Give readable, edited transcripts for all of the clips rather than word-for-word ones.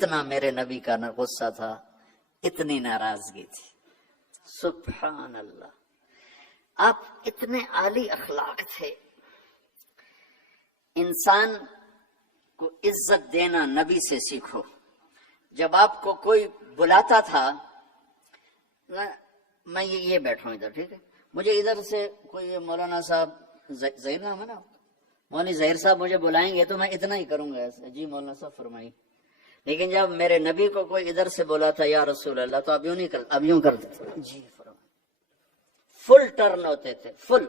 اتنا میرے نبی کا غصہ تھا، اتنی ناراضگی تھی. سبحان اللہ، آپ اتنے عالی اخلاق تھے. انسان کو عزت دینا نبی سے سیکھو. جب آپ کو کوئی بلاتا تھا، میں یہ بیٹھا ہوں ادھر، ٹھیک ہے، مجھے ادھر سے کوئی مولانا صاحب، ظہیر نام ہے نا، مولوی ظہیر صاحب مجھے بلائیں گے تو میں اتنا ہی کروں گا ایسے، جی مولانا صاحب فرمائیے. لیکن جب میرے نبی کو کوئی ادھر سے بولا تھا یا رسول اللہ، تو اب یوں نہیں کر، اب یوں کرتے تھے، جی فرمائیے. فل ٹرن ہوتے تھے، فل،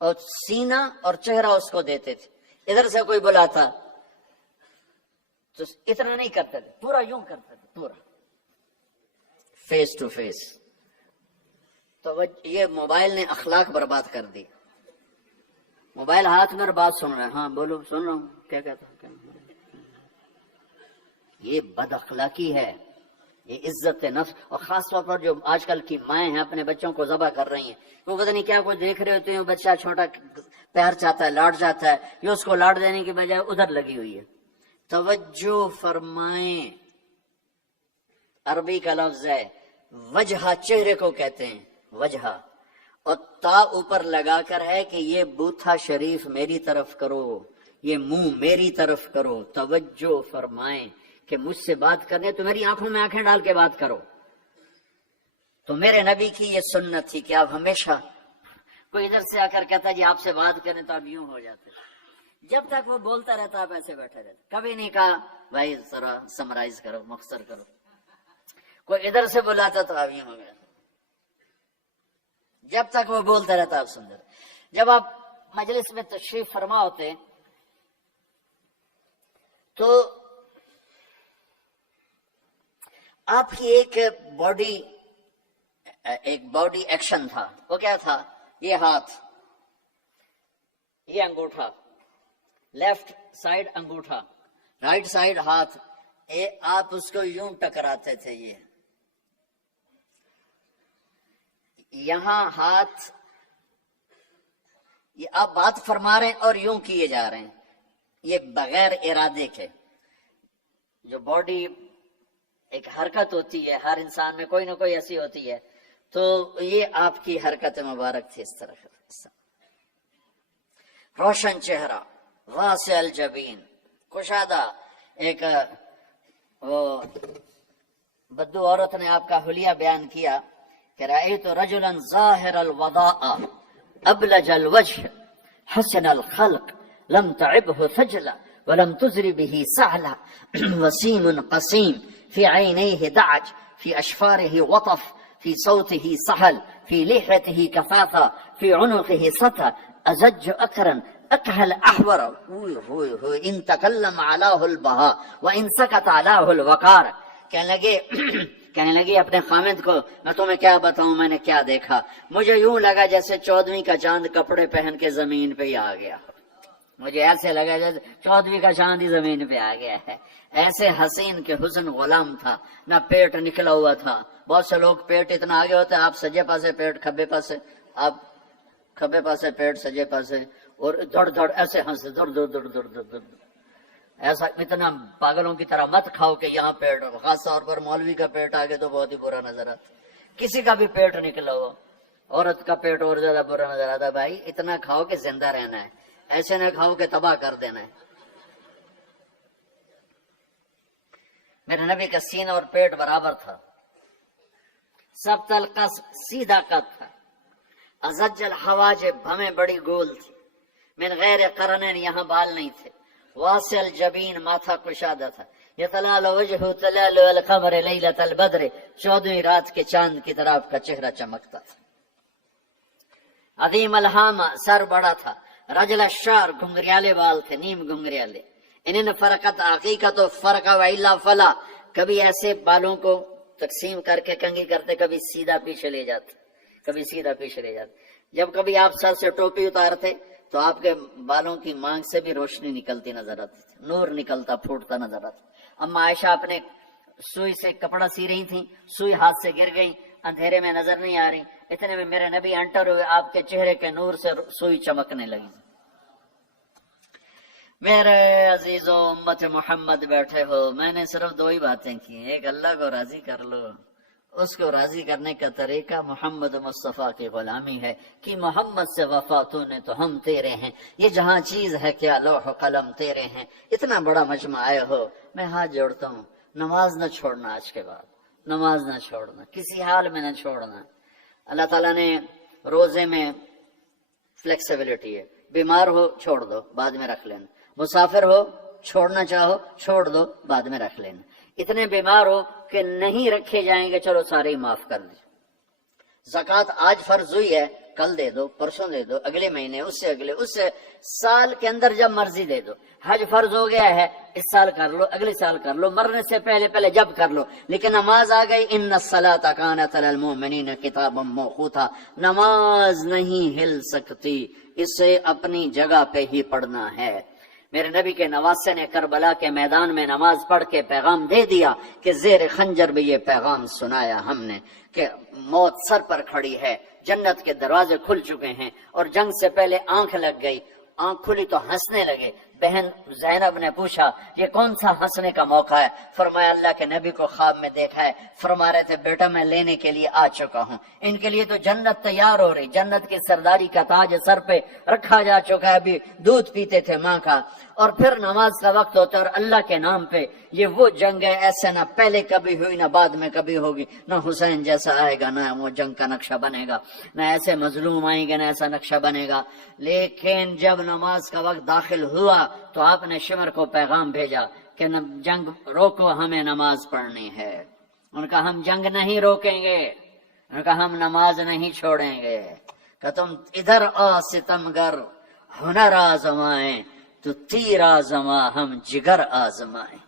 اور سینہ اور چہرہ اس کو دیتے تھے. ادھر سے کوئی بلاتا تو اتنا نہیں کرتے تھے، پورا یوں کرتے تھے، پورا فیس ٹو فیس. تو یہ موبائل نے اخلاق برباد کر دی. موبائل ہاتھ میں اور بات سن رہے ہیں، ہاں بولو، سن رہا ہوں، کیا کہتا ہوں. یہ بد اخلاقی ہے، یہ عزت نفس. اور خاص طور پر جو آج کل کی مائیں ہیں اپنے بچوں کو ذبح کر رہی ہیں، وہ پتہ نہیں کیا کچھ دیکھ رہے ہوتے ہیں. بچہ چھوٹا پیار چاہتا ہے، لاڈ چاہتا ہے، یہ اس کو لاڈ دینے کی بجائے ادھر لگی ہوئی ہے. توجہ فرمائیں، عربی کا لفظ ہے وجہ، چہرے کو کہتے ہیں وجہ، اور تا اوپر لگا کر ہے کہ یہ بوتھا شریف میری طرف کرو، یہ منہ میری طرف کرو. توجہ فرمائیں کہ مجھ سے بات کرنے تو میری آنکھوں میں آنکھیں ڈال کے بات کرو. تو میرے نبی کی یہ سنت تھی کہ آپ ہمیشہ، کوئی ادھر سے آ کر کہتا جی آپ سے بات کریں تو آپ یوں ہو جاتے، جب تک وہ بولتا رہتا آپ ایسے بیٹھے رہتے. کبھی نہیں کہا بھائی ذرا سمرائز کرو، مختصر کرو. کوئی ادھر سے بلاتا تو آپ یوں ہو گیا، جب تک وہ بولتا رہتا آپ سن رہے. جب آپ مجلس میں تشریف فرما ہوتے تو آپ کی ایک باڈی ایکشن تھا. وہ کیا تھا؟ یہ ہاتھ، یہ انگوٹھا، لیفٹ سائڈ انگوٹھا، رائٹ سائڈ ہاتھ، آپ اس کو یوں ٹکراتے تھے. یہ یہاں ہاتھ، یہ آپ بات فرما رہے ہیں اور یوں کیے جا رہے ہیں. یہ بغیر ارادے کے، جو باڈی ایک حرکت ہوتی ہے ہر انسان میں، کوئی نہ کوئی ایسی ہوتی ہے، تو یہ آپ کی حرکت مبارک تھی. اس طرح روشن چہرہ، واسع الجبین، کشادہ. ایک وہ بدو عورت نے آپ کا حلیہ بیان کیا کہ رأیت رجلا ظاہر الوضاء ابلج الوجه حسن الخلق لم تعبه ثجلا ولم تزر به سعلا وسيم قسيم في عينيه دعج في أشفاره وطف في صوته سهل في لحيته كثافة في عنقه سطى أزج أكرا أكهل أحور إن تكلم علاه البهاء وإن سكت علاه الوقار. کہنے لگے اپنے خامد کو، میں تمہیں کیا بتاؤں میں نے کیا دیکھا. مجھے یوں لگا جیسے 14ویں کا چاند کپڑے پہن کے زمین پہ ہی آ گیا. مجھے ایسے لگا جیسے 14ویں کا چاند ہی زمین پہ آ گیا ہے. ایسے حسین کے حسن غلام تھا، نہ پیٹ نکلا ہوا تھا. بہت سے لوگ پیٹ اتنا آگے ہوتا ہے، آپ سجے پاسے پیٹ، کھبے پاسے، آپ کھبے پاسے پیٹ، سجے پاسے، اور دڑ دڑ ایسے ہنسے، دڑ دڑ دڑ دڑ دڑ دڑ. ایسا اتنا پاگلوں کی طرح مت کھاؤ کہ یہاں پیٹ، خاص طور پر مولوی کا پیٹ آگے تو بہت ہی برا نظر آتا. کسی کا بھی پیٹ نکلا ہو، عورت کا پیٹ اور زیادہ برا نظر آتا. بھائی اتنا کھاؤ کہ زندہ رہنا ہے، ایسے نہ کھاؤ کہ تباہ کر دینا ہے. میرے نبی کا سینہ اور پیٹ برابر تھا، سب تلقص سیدھا قد تھا. ازج الحواجب، بھمیں بڑی گول تھی. من غیر قرنین، یہاں بال نہیں تھے. واسع الجبین، ماتھا کشادہ تھا. یتلال وجہ تلال القمر لیلۃ البدر، 14ویں رات کے چاند کی طرح آپ کا چہرہ چمکتا تھا. عظیم الہامہ، سر بڑا تھا. رجل الشعر، گھنگریالے بال تھے، نیم گھنگریالے. انہن فرقت حقیقت و فرق و الا فلا، کبھی ایسے بالوں کو تقسیم کر کے کنگھی کرتے، کبھی سیدھا پیچھے لے جاتے، کبھی سیدھا پیچھے لے جاتے. جب کبھی آپ سر سے ٹوپی اتارتے تو آپ کے بالوں کی مانگ سے بھی روشنی نکلتی نظر آتی تھی، نور نکلتا پھوٹتا نظر آتا. اما عائشہ اپنے سوئی سے کپڑا سی رہی تھیں، سوئی ہاتھ سے گر گئی، اندھیرے میں نظر نہیں آ رہی. اتنے میں میرے نبی انٹر ہوئے، آپ کے چہرے کے نور سے سوئی چمکنے لگی. میرے عزیزوں، امت محمد بیٹھے ہو، میں نے صرف دو ہی باتیں کی، ایک اللہ کو راضی کر لو، اس کو راضی کرنے کا طریقہ محمد مصطفیٰ کی غلامی ہے کہ محمد سے وفا تو نے تو ہم تیرے ہیں، یہ جہاں چیز ہے کیا لوح و قلم تیرے ہیں، اتنا بڑا مجمع آئے ہو، میں ہاتھ جوڑتا ہوں، نماز نہ چھوڑنا، آج کے بعد نماز نہ چھوڑنا، کسی حال میں نہ چھوڑنا۔ اللہ تعالیٰ نے روزے میں فلیکسیبلٹی ہے، بیمار ہو چھوڑ دو بعد میں رکھ لینا، مسافر ہو چھوڑنا چاہو چھوڑ دو بعد میں رکھ لینا، اتنے بیمار ہو کہ نہیں رکھے جائیں گے چلو سارے ہی معاف کر دیں۔ زکوٰۃ آج فرض ہوئی ہے، کل دے دو، پرسوں دے دو، اگلے مہینے، اس سے اگلے، اس سے سال کے اندر جب مرضی دے دو۔ حج فرض ہو گیا ہے، اس سال کر لو، اگلے سال کر لو، مرنے سے پہلے جب کر لو، لیکن نماز آ گئی، ان الصلاۃ کانت علی المؤمنین کتابا موقوتا، نماز نہیں ہل سکتی، اسے اپنی جگہ پہ ہی پڑھنا ہے۔ میرے نبی کے نواسے نے کربلا کے میدان میں نماز پڑھ کے پیغام دے دیا کہ زیر خنجر بھی یہ پیغام سنایا ہم نے کہ موت سر پر کھڑی ہے، جنت کے دروازے کھل چکے ہیں، اور جنگ سے پہلے آنکھ لگ گئی، آنکھ کھلی تو ہنسنے لگے۔ بہن زینب نے پوچھا یہ کون سا ہنسنے کا موقع ہے؟ فرمایا اللہ کے نبی کو خواب میں دیکھا ہے، فرما رہے تھے بیٹا میں لینے کے لیے آ چکا ہوں، ان کے لیے تو جنت تیار ہو رہی، جنت کی سرداری کا تاج سر پہ رکھا جا چکا ہے، ابھی دودھ پیتے تھے ماں کا، اور پھر نماز کا وقت ہوتا ہے، اور اللہ کے نام پہ یہ وہ جنگ ہے ایسے نہ پہلے کبھی ہوئی نہ بعد میں کبھی ہوگی، نہ حسین جیسا آئے گا، نہ وہ جنگ کا نقشہ بنے گا، نہ ایسے مظلوم آئیں گے، نہ ایسا نقشہ بنے گا۔ لیکن جب نماز کا وقت داخل ہوا تو آپ نے شمر کو پیغام بھیجا کہ جنگ روکو، ہمیں نماز پڑھنی ہے۔ ان کا ہم جنگ نہیں روکیں گے، ان کا ہم نماز نہیں چھوڑیں گے، کہ تم ادھر آ ستمگر ہنر آزمائیں، تو تیر آزما ہم جگر آزمائیں،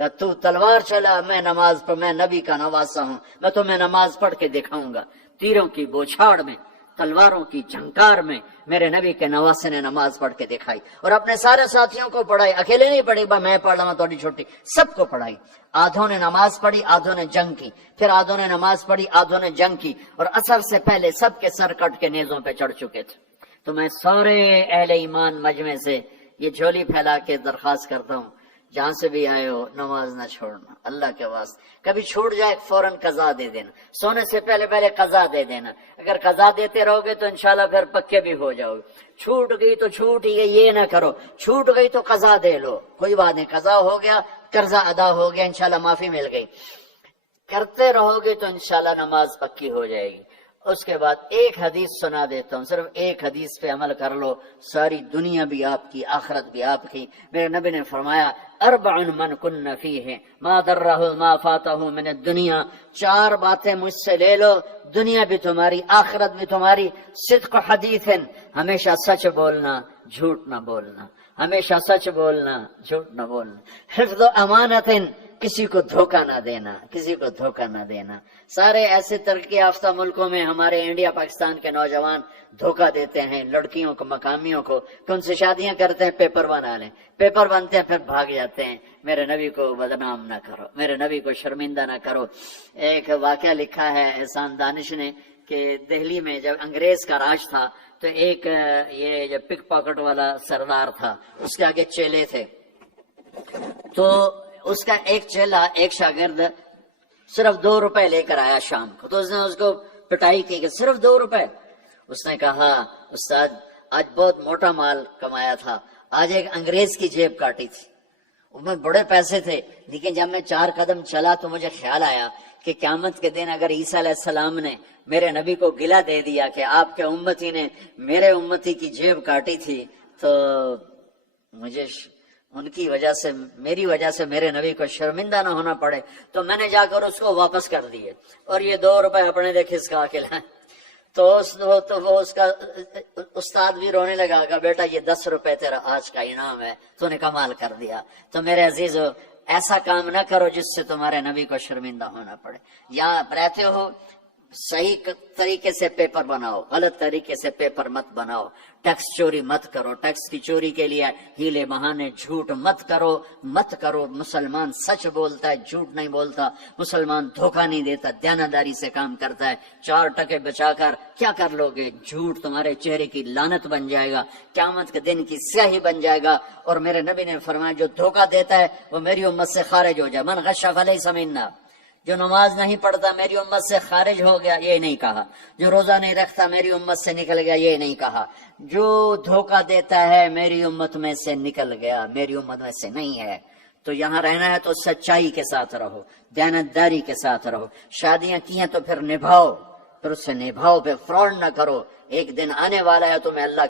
کہ تو تلوار چلا میں نماز پڑھ، میں نبی کا نواسا ہوں، میں تمہیں نماز پڑھ کے دکھاؤں گا، تیروں کی بوچھاڑ میں، تلواروں کی جھنکار میں میرے نبی کے نواسے نے نماز پڑھ کے دکھائی، اور اپنے سارے ساتھیوں کو پڑھائی، اکیلے نہیں پڑھی میں پڑھ رہا ہوں تھوڑی چھوٹی، سب کو پڑھائی۔ آدھوں نے نماز پڑھی، آدھوں نے جنگ کی، پھر آدھوں نے نماز پڑھی، آدھوں نے جنگ کی، اور عصر سے پہلے سب کے سر کٹ کے نیزوں پہ چڑھ چکے تھے۔ تو میں سارے اہل ایمان مجمع سے یہ جھولی پھیلا کے درخواست کرتا ہوں، جہاں سے بھی آئے ہو نماز نہ چھوڑنا، اللہ کے واسطے، کبھی چھوٹ جائے فوراً قضا دے دینا، سونے سے پہلے قضا دے دینا، اگر قضا دیتے رہو گے تو انشاءاللہ پھر پکے بھی ہو جاؤ گے، چھوٹ گئی تو چھوٹ ہی گئی، یہ نہ کرو، چھوٹ گئی تو قضا دے لو، کوئی بات نہیں، قضا ہو گیا، قرضہ ادا ہو گیا، انشاءاللہ معافی مل گئی، کرتے رہو گے تو انشاءاللہ نماز پکی ہو جائے گی۔ اس کے بعد ایک حدیث سنا دیتا ہوں، صرف ایک حدیث پہ عمل کر لو، ساری دنیا بھی آپ کی، آخرت بھی آپ کی۔ میرے نبی نے فرمایا اربع من کن فیہ ما ضرہ ما فاتہ من الدنیا، چار باتیں مجھ سے لے لو، دنیا بھی تمہاری، آخرت بھی تمہاری۔ صدق حدیث، ہمیشہ سچ بولنا، جھوٹ نہ بولنا، ہمیشہ سچ بولنا، جھوٹ نہ بولنا۔ حفظ و امانت، کسی کو دھوکہ نہ دینا، کسی کو دھوکہ نہ دینا۔ سارے ایسے ترقی یافتہ ملکوں میں ہمارے انڈیا پاکستان کے نوجوان دھوکہ دیتے ہیں لڑکیوں کو، مقامیوں کو، کہ ان سے شادیاں کرتے ہیں پیپر بنا لیں، پیپر بنتے ہیں پھر بھاگ جاتے ہیں۔ میرے نبی کو بدنام نہ کرو، میرے نبی کو شرمندہ نہ کرو۔ ایک واقعہ لکھا ہے احسان دانش نے کہ دہلی میں جب انگریز کا راج تھا تو ایک یہ جو پک پاکٹ والا سردار تھا، اس کے آگے چیلے تھے، تو اس کا ایک چیلا، ایک شاگرد صرف 2 روپے لے کر آیا شام کو، تو اس نے اس کو پٹائی کی کہ صرف 2 روپے۔ اس نے کہا استاد آج بہت موٹا مال کمایا تھا، آج ایک انگریز کی جیب کاٹی تھی، ان میں بڑے پیسے تھے، لیکن جب میں 4 قدم چلا تو مجھے خیال آیا کہ قیامت کے دن اگر عیسیٰ علیہ السلام نے میرے نبی کو گلہ دے دیا کہ آپ کے امتی نے میرے امتی کی جیب کاٹی تھی، تو مجھے ان کی وجہ سے، میری وجہ سے میرے نبی کو شرمندہ نہ ہونا پڑے، تو میں نے جا کر اس کو واپس کر دیے، اور یہ 2 روپے اپنے دے کھسکا کے لائے۔ تو وہ اس کا استاد بھی رونے لگا کہ بیٹا یہ 10 روپے تیرا آج کا انعام ہے، تو نے کمال کر دیا۔ تو میرے عزیزو ایسا کام نہ کرو جس سے تمہارے نبی کو شرمندہ ہونا پڑے۔ یا رہتے ہو صحیح طریقے سے پیپر بناؤ، غلط طریقے سے پیپر مت بناؤ، ٹیکس چوری مت کرو، ٹیکس کی چوری کے لیے ہیلے بہانے جھوٹ مت کرو۔ مسلمان سچ بولتا ہے، جھوٹ نہیں بولتا، مسلمان دھوکہ نہیں دیتا، دیانتداری سے کام کرتا ہے۔ 4 ٹکے بچا کر کیا کر لو گے؟ جھوٹ تمہارے چہرے کی لعنت بن جائے گا، قیامت کے دن کی سیاہی بن جائے گا۔ اور میرے نبی نے فرمایا جو دھوکہ دیتا ہے وہ میری امت سے خارج ہو جائے، من غش فلیس منا۔ جو نماز نہیں پڑھتا میری امت سے خارج ہو گیا، یہ نہیں کہا۔ جو روزہ نہیں رکھتا میری امت سے نکل گیا، یہ نہیں کہا۔ جو دھوکہ دیتا ہے میری امت میں سے نکل گیا، میری امت میں سے نہیں ہے۔ تو یہاں رہنا ہے تو سچائی کے ساتھ رہو، دیانتداری کے ساتھ رہو۔ شادیاں کی ہیں تو پھر نبھاؤ، پھر اسے نبھاؤ، پھر فراڈ نہ کرو۔ ایک دن آنے والا ہے تمہیں اللہ